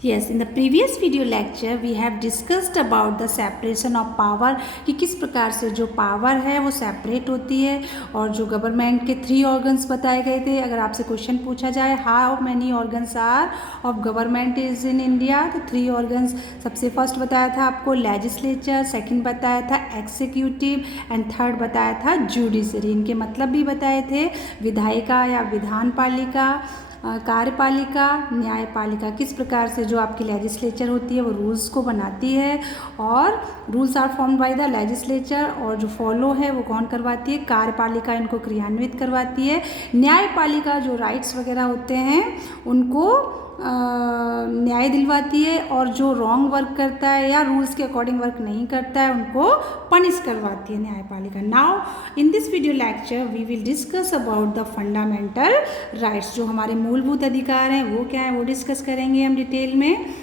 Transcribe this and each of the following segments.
Yes, in the previous video lecture we have discussed about the separation of power कि किस प्रकार से जो पावर है वो सेपरेट होती है और जो गवर्नमेंट के 3 ऑर्गन्स बताए गए थे। अगर आपसे क्वेश्चन पूछा जाए how many organs are of government is in India, तो 3 ऑर्गन्स सबसे फर्स्ट बताया था आपको लेजिस्लेचर, सेकंड बताया था एग्जीक्यूटिव एंड थर्ड बताया था जुडिशरी। इनके मतलब भी बताए थे, विधायिका या विधान पालिका, कार्यपालिका, न्यायपालिका। किस प्रकार से जो आपकी लेजिस्लेचर होती है वो रूल्स को बनाती है और rules are formed by the legislature, और जो फॉलो है वो कौन करवाती है, कार्यपालिका इनको क्रियान्वित करवाती है। न्यायपालिका जो राइट्स वगैरह होते हैं उनको न्याय दिलवाती है, और जो रॉन्ग वर्क करता है या रूल्स के अकॉर्डिंग वर्क नहीं करता है उनको पनिश करवाती है न्यायपालिका। Now in this video lecture we will discuss about the fundamental rights. जो हमारे मूलभूत अधिकार हैं वो क्या है वो डिस्कस करेंगे हम डिटेल में।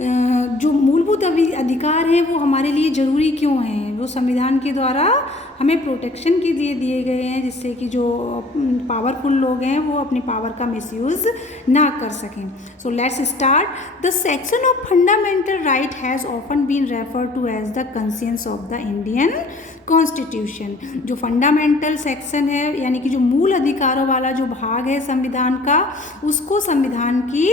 जो मूलभूत अधिकार हैं वो हमारे लिए ज़रूरी क्यों हैं, वो संविधान के द्वारा हमें प्रोटेक्शन के लिए दिए गए हैं, जिससे कि जो पावरफुल लोग हैं वो अपनी पावर का मिसयूज़ ना कर सकें। So let's start. The section of fundamental right has often been refer to as the conscience of the Indian constitution. जो फंडामेंटल सेक्शन है यानी कि जो मूल अधिकारों वाला जो भाग है संविधान का, उसको संविधान की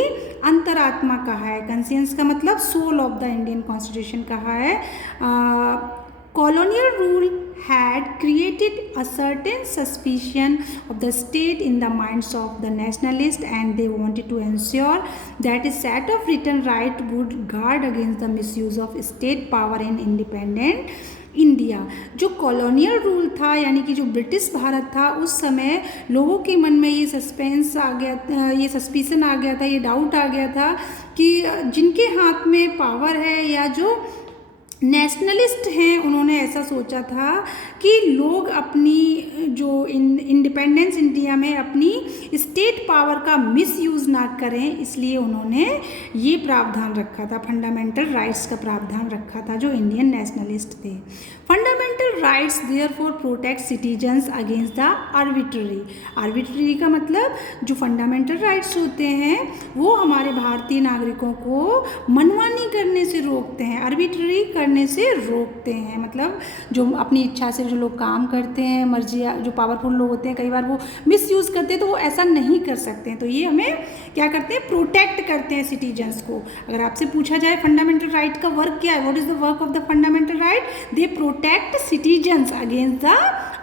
अंतरात्मा कहा है। कंसियंस का मतलब soul of the Indian constitution कहा है। Colonial rule had created a certain suspicion of the state in the minds of the nationalists, and they wanted to ensure that a set of written right would guard against the misuse of state power in independent India. जो colonial rule था यानी कि जो British Bharat था, उस समय लोगों के मन में ये सस्पेंस आ गया, ये सस्पिशन आ गया था, ये डाउट आ गया था कि जिनके हाथ में पावर है या जो नेशनलिस्ट हैं उन्होंने ऐसा सोचा था कि लोग अपनी जो इंडिपेंडेंस इंडिया में अपनी स्टेट पावर का मिसयूज़ ना करें, इसलिए उन्होंने ये प्रावधान रखा था, फंडामेंटल राइट्स का प्रावधान रखा था जो इंडियन नेशनलिस्ट थे। Fundamental rights therefore protect citizens against the arbitrary. Arbitrary का मतलब जो फंडामेंटल राइट्स होते हैं वो हमारे भारतीय नागरिकों को मनमानी करने से रोकते हैं, आर्बिट्ररी करने से रोकते हैं। मतलब जो अपनी इच्छा से जो लोग काम करते हैं, मर्जी, जो पावरफुल लोग होते हैं कई बार वो मिसयूज़ करते हैं, तो वो ऐसा नहीं कर सकते हैं। तो ये हमें क्या करते हैं, प्रोटेक्ट करते हैं सिटीजन्स को। अगर आपसे पूछा जाए फंडामेंटल राइट का वर्क क्या है, what is the work of the fundamental right, they protect citizens against the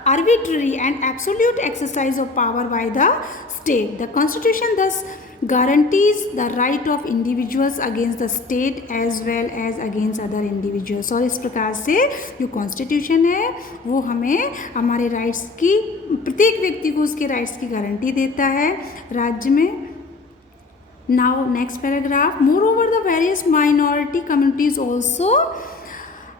arbitrary and absolute exercise of power by the state. The constitution thus guarantees the right of individuals against the state as well as against other individuals। और इस प्रकार से जो constitution है वो हमें हमारे rights की, प्रत्येक व्यक्ति को उसके राइट्स की गारंटी देता है राज्य में। Now next paragraph. More over the various minority communities also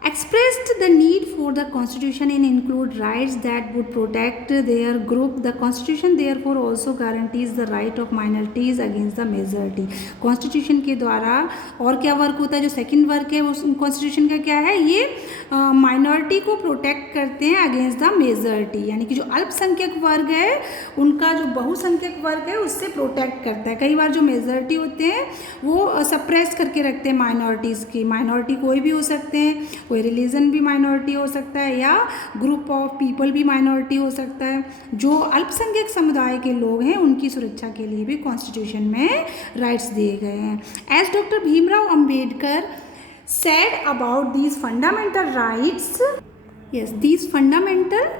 expressed the need for the constitution and include rights that would protect their group. The constitution therefore also guarantees the right of minorities against the majority। constitution के द्वारा और क्या work होता है, जो second work है वो constitution का क्या है, ये माइनॉरिटी को प्रोटेक्ट करते हैं अगेंस्ट द मेजॉरिटी, यानी कि जो अल्पसंख्यक वर्ग है उनका जो बहुसंख्यक वर्ग है उससे प्रोटेक्ट करता है। कई बार जो मेजॉरिटी होते हैं वो सप्रेस करके रखते हैं माइनॉरिटीज़ की। माइनॉरिटी कोई भी हो सकते हैं, कोई रिलीजन भी माइनॉरिटी हो सकता है या ग्रुप ऑफ पीपल भी माइनॉरिटी हो सकता है। जो अल्पसंख्यक समुदाय के लोग हैं उनकी सुरक्षा के लिए भी कॉन्स्टिट्यूशन में राइट्स दिए गए हैं। As doctor Bhimrao Ambedkar said about these fundamental rights, yes, these fundamental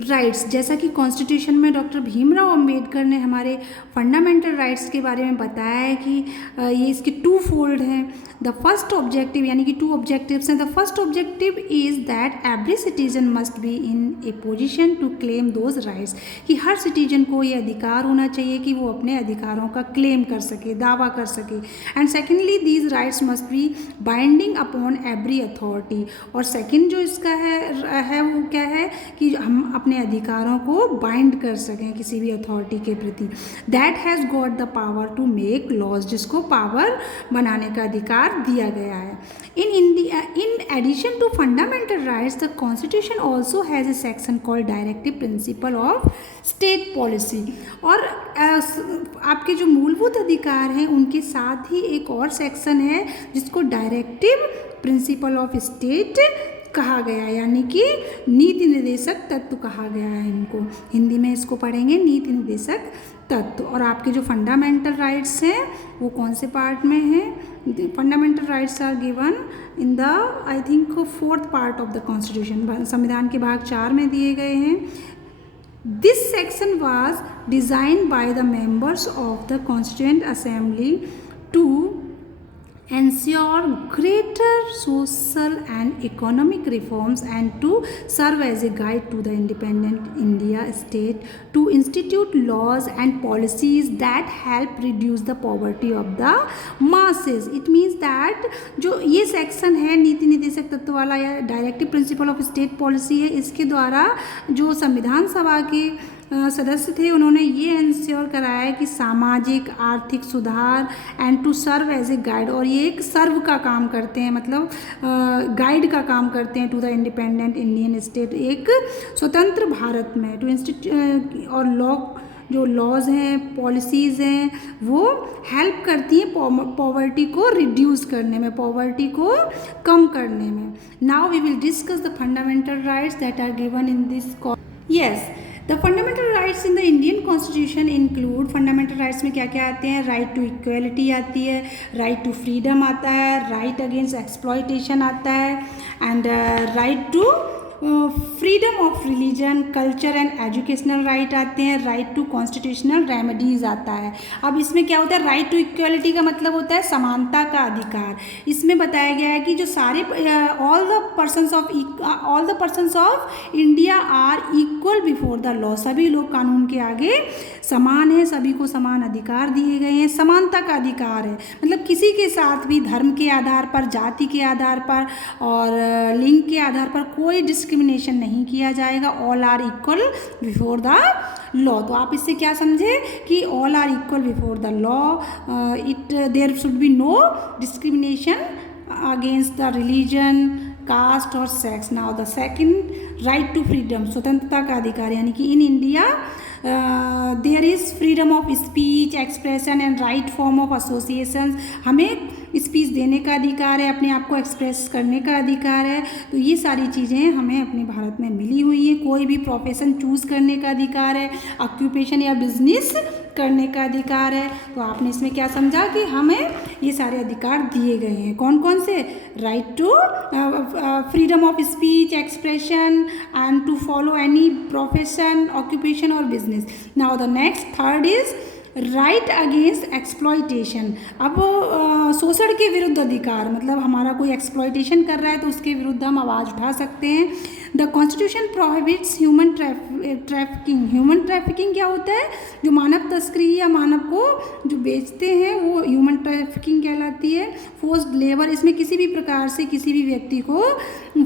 rights, जैसा कि कॉन्स्टिट्यूशन में डॉक्टर भीमराव अंबेडकर ने हमारे फंडामेंटल राइट्स के बारे में बताया है कि ये इसके 2 फोल्ड हैं। द फर्स्ट ऑब्जेक्टिव यानी कि 2 ऑब्जेक्टिव्स हैं। The first objective is that every citizen must be in a position to claim those rights, कि हर सिटीजन को ये अधिकार होना चाहिए कि वो अपने अधिकारों का क्लेम कर सके, दावा कर सके। And secondly these rights must be binding upon every authority. और सेकेंड जो इसका है वो क्या है कि हम अपने अधिकारों को बाइंड कर सकें किसी भी अथॉरिटी के प्रति। That has got the power to make laws, जिसको पावर बनाने का अधिकार दिया गया है। In India, in addition to fundamental rights, the constitution also has a section called directive principle of state policy. और आपके जो मूलभूत अधिकार हैं उनके साथ ही एक और सेक्शन है जिसको डायरेक्टिव प्रिंसिपल ऑफ स्टेट कहा गया है, यानी कि नीति निर्देशक तत्व कहा गया है इनको। हिंदी में इसको पढ़ेंगे नीति निर्देशक तत्व। और आपके जो फंडामेंटल राइट्स हैं वो कौन से पार्ट में हैं? Fundamental rights are given in the I think 4th part of the constitution, संविधान के भाग 4 में दिए गए हैं। This section was designed by the members of the Constituent Assembly to ensure greater social and economic reforms and to serve as a guide to the independent India state to institute laws and policies that help reduce the poverty of the masses. It means that जो ये section है नीति निर्देशक तत्व वाला या directive principle of state policy है, इसके द्वारा जो संविधान सभा के सदस्य थे उन्होंने ये इंश्योर कराया है कि सामाजिक आर्थिक सुधार and to serve as a guide, और ये एक सर्व का काम करते हैं, मतलब गाइड का काम करते हैं to the independent Indian state, एक स्वतंत्र भारत में। टू इंस्टीट्यूट और लॉ, जो लॉज हैं पॉलिसीज़ हैं वो हेल्प करती हैं पॉवर्टी को रिड्यूस करने में, पॉवर्टी को कम करने में। Now we will discuss the fundamental rights that are given in this. Yes, the fundamental rights in the Indian constitution include, fundamental rights में क्या क्या आते हैं? राइट टू इक्वलिटी आती है, राइट टू फ्रीडम आता है, राइट अगेंस्ट एक्सप्लॉयटेशन आता है, and right to freedom of religion, culture and educational right आते हैं, राइट टू कॉन्स्टिट्यूशनल रेमेडीज़ आता है। अब इसमें क्या होता है? राइट टू इक्वलिटी का मतलब होता है समानता का अधिकार। इसमें बताया गया है कि जो सारे all the persons of India are equal before the law, सभी लोग कानून के आगे समान हैं, सभी को समान अधिकार दिए गए हैं। समानता का अधिकार है मतलब किसी के साथ भी धर्म के आधार पर, जाति के आधार पर और लिंग के आधार पर कोई डिस्क्रिमिनेशन नहीं किया जाएगा। All are equal before the law. तो आप इससे क्या समझे कि all are equal before the law, there should be no discrimination against the religion, caste और sex. Now the second, right to freedom, स्वतंत्रता का अधिकार, यानी कि in India there is freedom of speech, expression and right form of association. हमें speech देने का अधिकार है, अपने आप को एक्सप्रेस करने का अधिकार है। तो ये सारी चीज़ें हमें अपने भारत में मिली हुई हैं। कोई भी प्रोफेशन चूज़ करने का अधिकार है, ऑक्यूपेशन या बिजनेस करने का अधिकार है। तो आपने इसमें क्या समझा कि हमें ये सारे अधिकार दिए गए हैं। कौन कौन से? Right to freedom of speech, expression and to follow any profession, occupation और business. Now the next third is right against exploitation. अब शोषण के विरुद्ध अधिकार, मतलब हमारा कोई एक्सप्लॉयटेशन कर रहा है तो उसके विरुद्ध हम आवाज़ उठा सकते हैं। The constitution prohibits human trafficking. Human trafficking क्या होता है? जो मानव तस्करी या मानव को जो बेचते हैं वो ह्यूमन ट्रैफिकिंग कहलाती है। फोर्स्ड लेबर, इसमें किसी भी प्रकार से किसी भी व्यक्ति को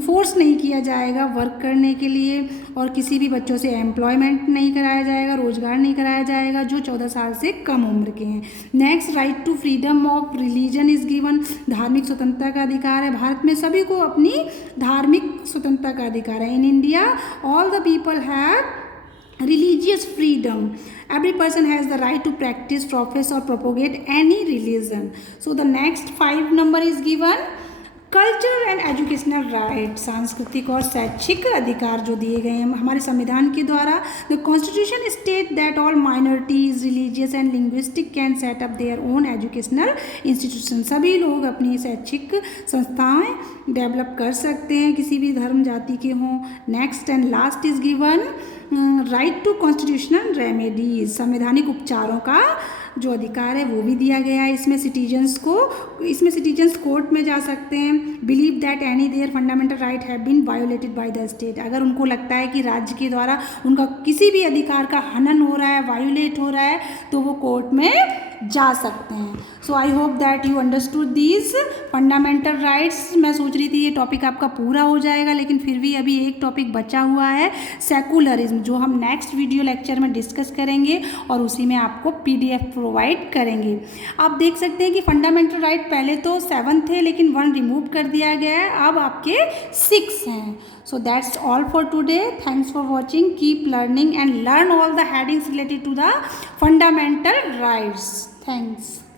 फोर्स नहीं किया जाएगा वर्क करने के लिए, और किसी भी बच्चों से एम्प्लॉयमेंट नहीं कराया जाएगा, रोजगार नहीं कराया जाएगा जो 14 साल से कम उम्र के हैं। Next, right to freedom of religion is given. धार्मिक स्वतंत्रता का अधिकार है। भारत में सभी को अपनी धार्मिक स्वतंत्रता का अधिकार है। In India all the people have religious freedom. Every person has the right to practice, profess or propagate any religion. So the next 5 number is given. Culture and educational right, सांस्कृतिक और शैक्षिक अधिकार जो दिए गए हैं हमारे संविधान के द्वारा। The constitution state that all minorities, religious and linguistic can set up their own educational institution. सभी लोग अपनी शैक्षिक संस्थाएं डेवलप कर सकते हैं, किसी भी धर्म जाति के हों। Next and last is given right to constitutional remedies. संवैधानिक उपचारों का जो अधिकार है वो भी दिया गया है। इसमें सिटीजन्स कोर्ट में जा सकते हैं। Believe that any there fundamental right have been violated by the state. अगर उनको लगता है कि राज्य के द्वारा उनका किसी भी अधिकार का हनन हो रहा है, वायोलेट हो रहा है, तो वो कोर्ट में जा सकते हैं। So I hope that you understood these fundamental rights. मैं सोच रही थी ये टॉपिक आपका पूरा हो जाएगा, लेकिन फिर भी अभी एक टॉपिक बचा हुआ है, सेकुलरिज्म, जो हम नेक्स्ट वीडियो लेक्चर में डिस्कस करेंगे और उसी में आपको PDF प्रोवाइड करेंगे। आप देख सकते हैं कि फंडामेंटल राइट पहले तो 7 थे, लेकिन 1 रिमूव कर दिया गया है, अब आपके 6 हैं। So that's all for today. Thanks for watching. Keep learning and learn all the headings related to the fundamental rights. Thanks.